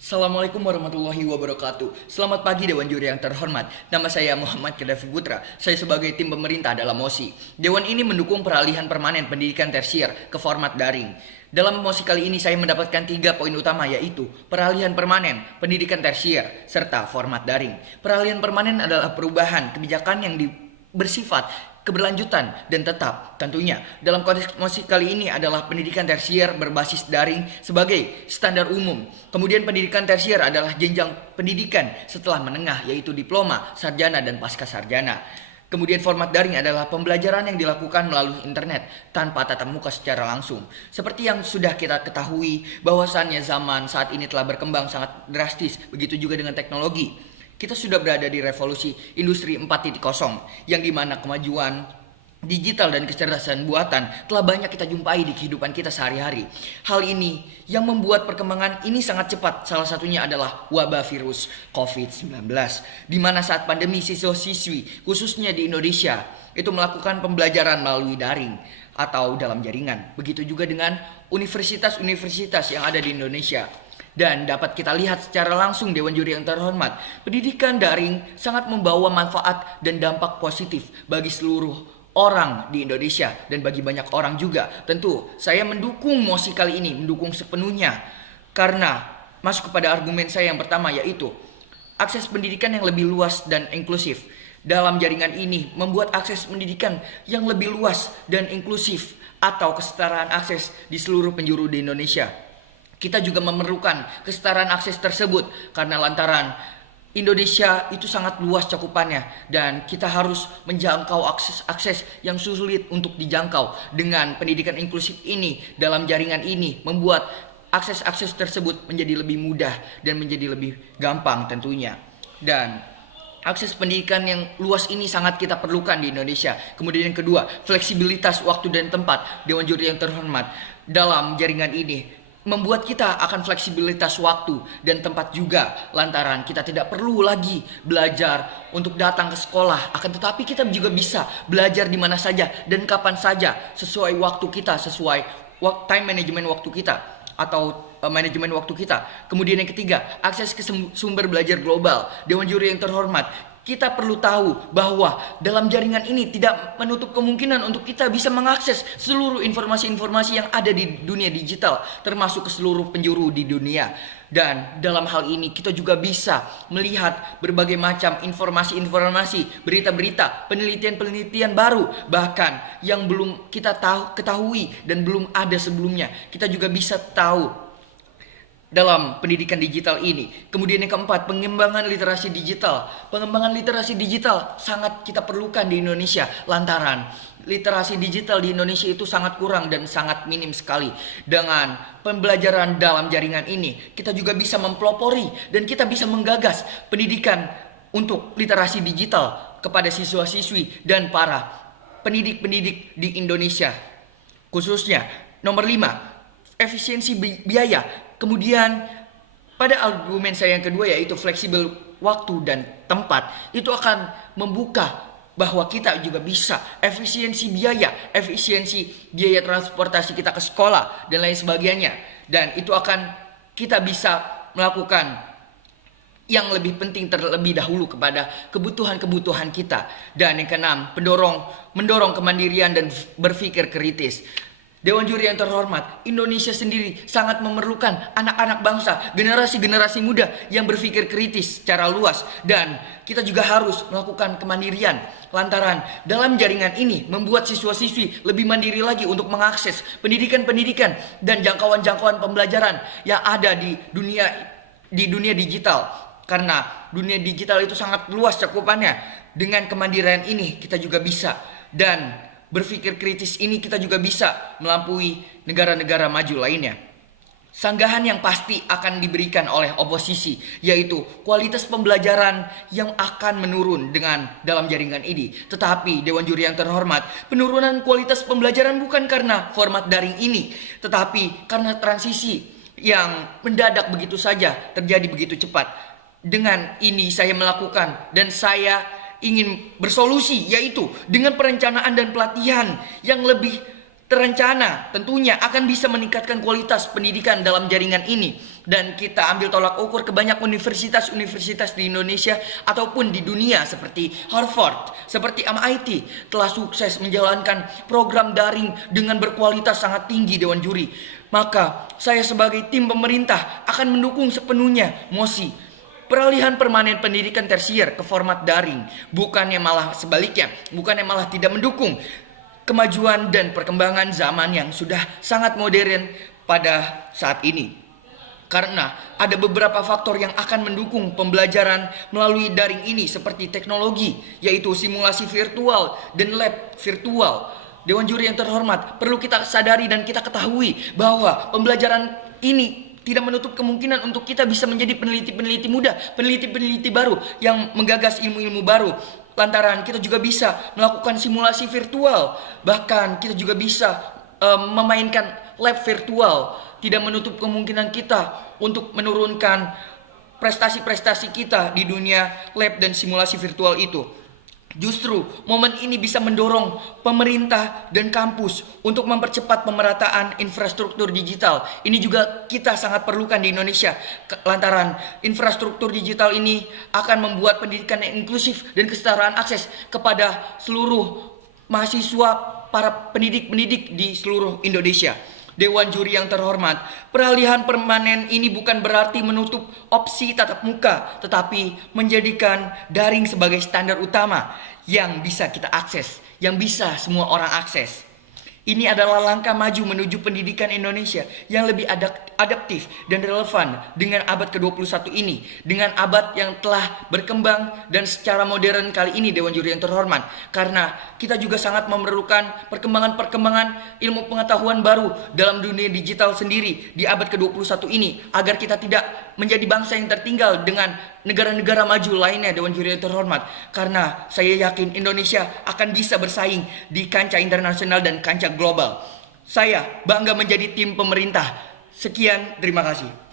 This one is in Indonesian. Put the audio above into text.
Assalamualaikum warahmatullahi wabarakatuh. Selamat pagi Dewan Juri yang terhormat. Nama saya Muhammad Kedafi Putra. Saya sebagai tim pemerintah dalam MOSI. Dewan ini mendukung peralihan permanen pendidikan tersier ke format daring. Dalam MOSI kali ini saya mendapatkan 3 poin utama, yaitu peralihan permanen, pendidikan tersier, serta format daring. Peralihan permanen adalah perubahan kebijakan yang bersifat keberlanjutan dan tetap. Tentunya dalam konteks MOSI kali ini adalah pendidikan tersier berbasis daring sebagai standar umum. Kemudian pendidikan tersier adalah jenjang pendidikan setelah menengah, yaitu diploma, sarjana, dan pasca sarjana. Kemudian format daring adalah pembelajaran yang dilakukan melalui internet tanpa tatap muka secara langsung. Seperti yang sudah kita ketahui bahwasannya zaman saat ini telah berkembang sangat drastis, begitu juga dengan teknologi. Kita sudah berada di revolusi industri 4.0 yang dimana kemajuan digital dan kecerdasan buatan telah banyak kita jumpai di kehidupan kita sehari-hari. Hal ini yang membuat perkembangan ini sangat cepat. Salah satunya adalah wabah virus COVID-19, di mana saat pandemi siswa-siswi khususnya di Indonesia itu melakukan pembelajaran melalui daring atau dalam jaringan. Begitu juga dengan universitas-universitas yang ada di Indonesia. Dan dapat kita lihat secara langsung Dewan Juri yang terhormat, pendidikan daring sangat membawa manfaat dan dampak positif bagi seluruh orang di Indonesia dan bagi banyak orang juga. Tentu saya mendukung MOSI kali ini, mendukung sepenuhnya, karena masuk kepada argumen saya yang pertama, yaitu akses pendidikan yang lebih luas dan inklusif. Dalam jaringan ini membuat akses pendidikan yang lebih luas dan inklusif atau kesetaraan akses di seluruh penjuru di Indonesia. Kita juga memerlukan kesetaraan akses tersebut karena lantaran Indonesia itu sangat luas cakupannya dan kita harus menjangkau akses yang sulit untuk dijangkau. Dengan pendidikan inklusif ini dalam jaringan ini membuat akses-akses tersebut menjadi lebih mudah dan menjadi lebih gampang tentunya. Dan akses pendidikan yang luas ini sangat kita perlukan di Indonesia. Kemudian yang kedua, fleksibilitas waktu dan tempat. Dewan Juri yang terhormat, dalam jaringan ini membuat kita akan fleksibilitas waktu dan tempat juga, lantaran kita tidak perlu lagi belajar untuk datang ke sekolah, akan tetapi kita juga bisa belajar di mana saja dan kapan saja sesuai waktu kita, sesuai time management waktu kita atau manajemen waktu kita. Kemudian yang ketiga, akses ke sumber belajar global. Dewan Juri yang terhormat, kita perlu tahu bahwa dalam jaringan ini tidak menutup kemungkinan untuk kita bisa mengakses seluruh informasi-informasi yang ada di dunia digital, termasuk ke seluruh penjuru di dunia. Dan dalam hal ini kita juga bisa melihat berbagai macam informasi-informasi, berita-berita, penelitian-penelitian baru, bahkan yang belum kita ketahui dan belum ada sebelumnya. Kita juga bisa tahu dalam pendidikan digital ini. Kemudian yang keempat, pengembangan literasi digital. Pengembangan literasi digital sangat kita perlukan di Indonesia, lantaran literasi digital di Indonesia itu sangat kurang dan sangat minim sekali. Dengan pembelajaran dalam jaringan ini, kita juga bisa mempelopori dan kita bisa menggagas pendidikan untuk literasi digital kepada siswa-siswi dan para pendidik-pendidik di Indonesia. Khususnya nomor 5, efisiensi biaya. Kemudian pada argumen saya yang kedua, yaitu fleksibel waktu dan tempat, itu akan membuka bahwa kita juga bisa efisiensi biaya transportasi kita ke sekolah dan lain sebagainya. Dan itu akan kita bisa melakukan yang lebih penting terlebih dahulu kepada kebutuhan-kebutuhan kita. Dan yang keenam, mendorong kemandirian dan berpikir kritis. Dewan Juri yang terhormat, Indonesia sendiri sangat memerlukan anak-anak bangsa, generasi-generasi muda yang berpikir kritis secara luas. Dan kita juga harus melakukan kemandirian, lantaran dalam jaringan ini membuat siswa-siswi lebih mandiri lagi untuk mengakses pendidikan-pendidikan dan jangkauan-jangkauan pembelajaran yang ada di dunia digital. Karena dunia digital itu sangat luas cakupannya. Dengan kemandirian ini kita juga bisa, dan berpikir kritis ini kita juga bisa melampaui negara-negara maju lainnya. Sanggahan yang pasti akan diberikan oleh oposisi, yaitu kualitas pembelajaran yang akan menurun dalam jaringan ini. Tetapi Dewan Juri yang terhormat, penurunan kualitas pembelajaran bukan karena format daring ini, tetapi karena transisi yang mendadak begitu saja terjadi begitu cepat. Dengan ini saya melakukan dan saya ingin bersolusi, yaitu dengan perencanaan dan pelatihan yang lebih terencana, tentunya akan bisa meningkatkan kualitas pendidikan dalam jaringan ini. dan kita ambil tolak ukur ke banyak universitas-universitas di Indonesia ataupun di dunia seperti Harvard, seperti MIT telah sukses menjalankan program daring dengan berkualitas sangat tinggi Dewan Juri. Maka saya sebagai tim pemerintah akan mendukung sepenuhnya MOSI, peralihan permanen pendidikan tersier ke format daring, bukannya malah sebaliknya, bukannya malah tidak mendukung kemajuan dan perkembangan zaman yang sudah sangat modern pada saat ini. Karena ada beberapa faktor yang akan mendukung pembelajaran melalui daring ini seperti teknologi, yaitu simulasi virtual dan lab virtual. Dewan Juri yang terhormat, perlu kita sadari dan kita ketahui bahwa pembelajaran ini tidak menutup kemungkinan untuk kita bisa menjadi peneliti-peneliti muda, peneliti-peneliti baru yang menggagas ilmu-ilmu baru. Lantaran kita juga bisa melakukan simulasi virtual, bahkan kita juga bisa memainkan lab virtual. Tidak menutup kemungkinan kita untuk menurunkan prestasi-prestasi kita di dunia lab dan simulasi virtual itu. Justru momen ini bisa mendorong pemerintah dan kampus untuk mempercepat pemerataan infrastruktur digital. Ini juga kita sangat perlukan di Indonesia. Lantaran infrastruktur digital ini akan membuat pendidikan yang inklusif dan kesetaraan akses kepada seluruh mahasiswa, para pendidik-pendidik di seluruh Indonesia. Dewan Juri yang terhormat, peralihan permanen ini bukan berarti menutup opsi tatap muka, tetapi menjadikan daring sebagai standar utama yang bisa kita akses, yang bisa semua orang akses. Ini adalah langkah maju menuju pendidikan Indonesia yang lebih adaptif dan relevan dengan abad ke-21 ini. Dengan abad yang telah berkembang dan secara modern kali ini Dewan Juri yang terhormat. Karena kita juga sangat memerlukan perkembangan-perkembangan ilmu pengetahuan baru dalam dunia digital sendiri di abad ke-21 ini. Agar kita tidak menjadi bangsa yang tertinggal dengan negara-negara maju lainnya Dewan Juri yang terhormat. Karena saya yakin Indonesia akan bisa bersaing di kancah internasional dan kancah global. Saya bangga menjadi tim pemerintah. Sekian, terima kasih.